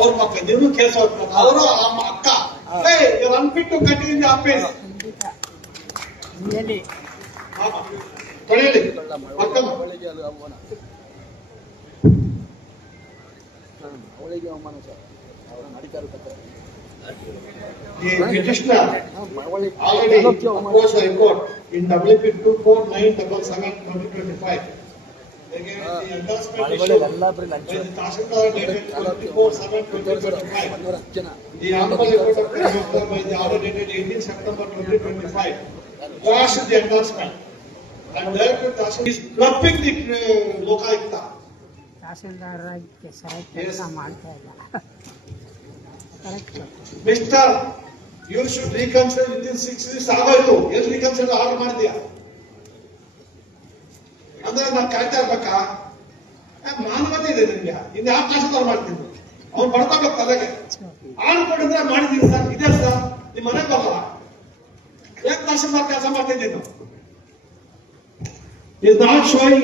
ಅವ್ರ ಮಕ್ಕಳು ನೀವು ಕೇಸ್ ಅವರು ಅಕ್ಕ unfit to continue the office ತೊಳೆಯಲಿ ಅವಳಿಗೆ ಅವಮಾನ ಸರ್ ಅವರ ಅಧಿಕಾರ The registrar already approached the report in WP 2497/2025. Again, the endorsement issued by the Tahsildar dated 24/7/2025. The honorable report of the Director by the order dated 18 September 2025 quashed the endorsement. And Director Tahsildar is bluffing the Lokayukta. Tahsildar ಸರಿಯಾಗಿ ಕೆಲಸ ಮಾಡ್ತಾ ಇಲ್ಲ. Mister, you should reconsider within 6 weeks. ಆಗೋಯ್ತು ಎಷ್ಟು reconsider order ಮಾಡಿದ್ಯಾ ಅಂದ್ರೆ ನಾನು ಕಾಯ್ತಾ ಇರ್ಬೇಕಾ? ಮಾನವತೆ ಇದೆ ನಿಮ್ಗೆ. ಇನ್ನು ಯಾವ ತಹಸೀಲ್ದಾರ್ ಮಾಡ್ತೀನಿ ಅವ್ನು ಬರ್ಕೋಬೇಕು ತಲೆಗೆ. ಆರ್ಡರ್ ಕೊಟ್ಟಿದ್ರೆ ಮಾಡಿದೀನಿ ಸರ್, ಇದೆ ಸರ್, ನಿಮ್ಮ ಮನೆಗೆ ಬರಲ್ಲ. ಯಾಕೆ ತಹಸೀಲ್ದಾರ್ ಕೆಲಸ ಮಾಡ್ತಿದ್ದೀನಿ? Is not showing